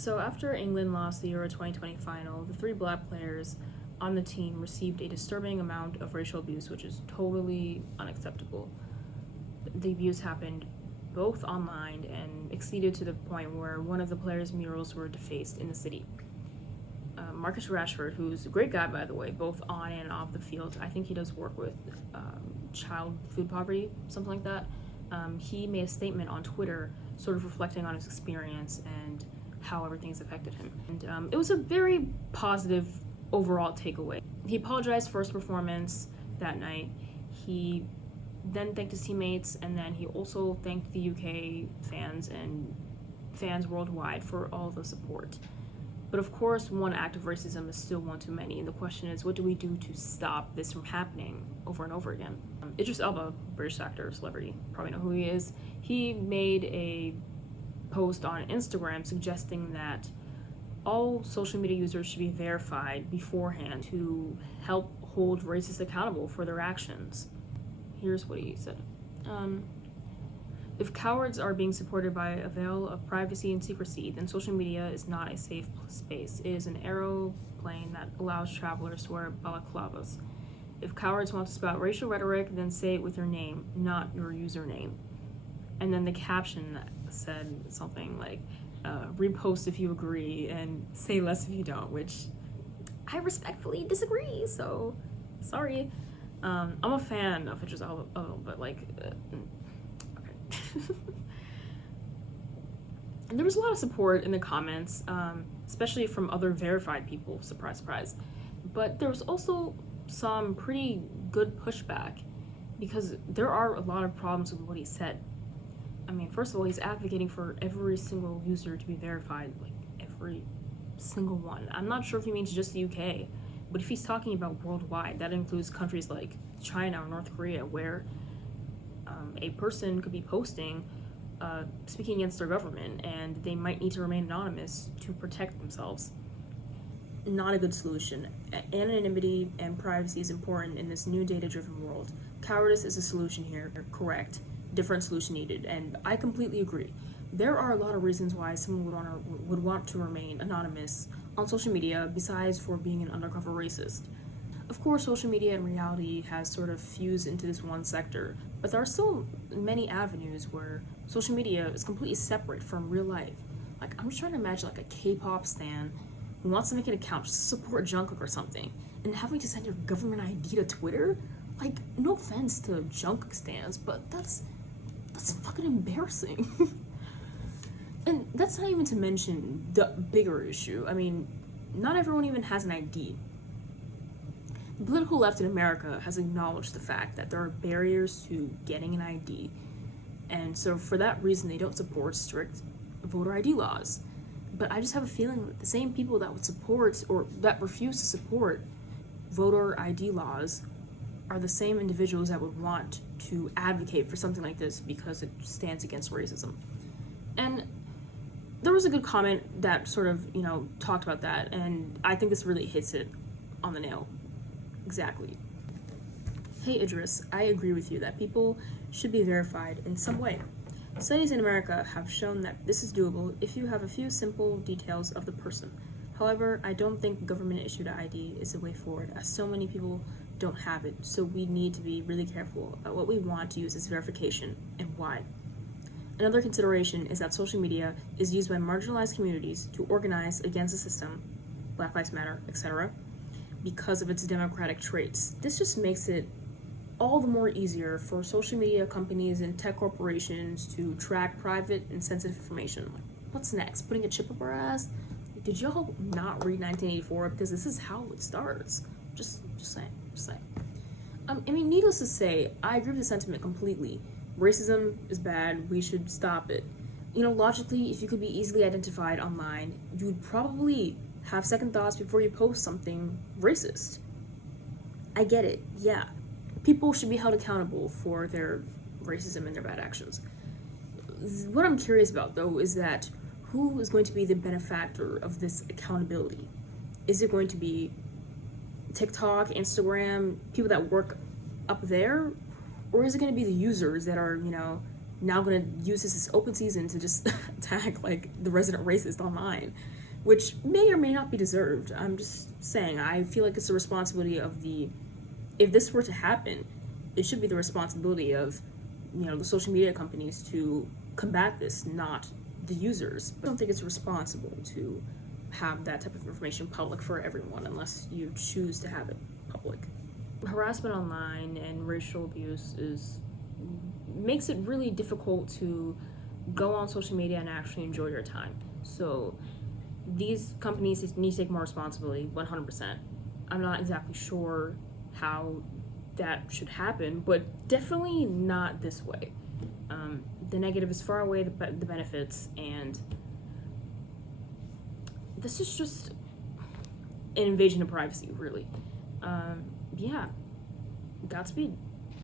So after England lost the Euro 2020 final, the three black players on the team received a disturbing amount of racial abuse, which is totally unacceptable. The abuse happened both online and exceeded to the point where one of the players' murals were defaced in the city. Marcus Rashford, who's a great guy, by the way, both on and off the field. I think he does work with child food poverty, something like that. He made a statement on Twitter sort of reflecting on his experience and how everything's affected him. And it was a very positive overall takeaway. He apologized for his performance that night. He then thanked his teammates, and then he also thanked the UK fans and fans worldwide for all the support. But of course, one act of racism is still one too many, and the question is, what do we do to stop this from happening over and over again? Idris Elba, British actor, celebrity, probably know who he is. He made a post on Instagram suggesting that all social media users should be verified beforehand to help hold racists accountable for their actions. Here's what he said. If cowards are being supported by a veil of privacy and secrecy, then social media is not a safe space. It is an aeroplane that allows travelers to wear balaclavas. If cowards want to spout racial rhetoric, then say it with your name, not your username. And then the caption said something like, repost if you agree and say less if you don't, which I respectfully disagree, so sorry. I'm a fan of Idris Elba, but like, okay. And there was a lot of support in the comments, especially from other verified people, surprise, surprise. But there was also some pretty good pushback because there are a lot of problems with what he said. I mean, first of all, he's advocating for every single user to be verified, like every single one. I'm not sure if he means just the UK, but if he's talking about worldwide, that includes countries like China or North Korea, where a person could be posting, speaking against their government, and they might need to remain anonymous to protect themselves. Not a good solution. Anonymity and privacy is important in this new data-driven world. Cowardice is a solution here, correct. Different solution needed, and I completely agree. There are a lot of reasons why someone would want to remain anonymous on social media besides for being an undercover racist. Of course, social media in reality has sort of fused into this one sector, but there are still many avenues where social media is completely separate from real life. Like, I'm just trying to imagine like a K-pop stan who wants to make an account just to support Jungkook or something, and having to send your government ID to Twitter? Like, no offense to Jungkook stans, but that's fucking embarrassing. And that's not even to mention the bigger issue. I mean, not everyone even has an ID. The political left in America has acknowledged the fact that there are barriers to getting an ID, and so for that reason they don't support strict voter ID laws. But I just have a feeling that the same people that would support or that refuse to support voter ID laws are the same individuals that would want to advocate for something like this because it stands against racism. And there was a good comment that sort of, talked about that, and I think this really hits it on the nail. Exactly. Hey Idris, I agree with you that people should be verified in some way. Studies in America have shown that this is doable if you have a few simple details of the person. However, I don't think government-issued ID is the way forward, as so many people don't have it, so we need to be really careful about what we want to use as verification and why. Another consideration is that social media is used by marginalized communities to organize against the system, Black Lives Matter, etc., because of its democratic traits. This just makes it all the more easier for social media companies and tech corporations to track private and sensitive information. Like, what's next? Putting a chip up our ass? Did y'all not read 1984? Because this is how it starts. Just saying. I mean, needless to say, I agree with the sentiment completely. Racism is bad. We should stop it. Logically, if you could be easily identified online, you would probably have second thoughts before you post something racist. I get it, yeah. People should be held accountable for their racism and their bad actions. What I'm curious about, though, is that who is going to be the benefactor of this accountability? Is it going to be TikTok, Instagram, people that work up there? Or is it going to be the users that are, now going to use this as open season to just attack like the resident racist online, which may or may not be deserved. I'm just saying, I feel like it's the responsibility of if this were to happen, it should be the responsibility of, the social media companies to combat this, not the users. I don't think it's responsible to have that type of information public for everyone unless you choose to have it public. Harassment online and racial abuse makes it really difficult to go on social media and actually enjoy your time. So these companies need to take more responsibility, 100%. I'm not exactly sure how that should happen, but definitely not this way. The negative is far away the benefits, and this is just an invasion of privacy, really. Yeah, Godspeed.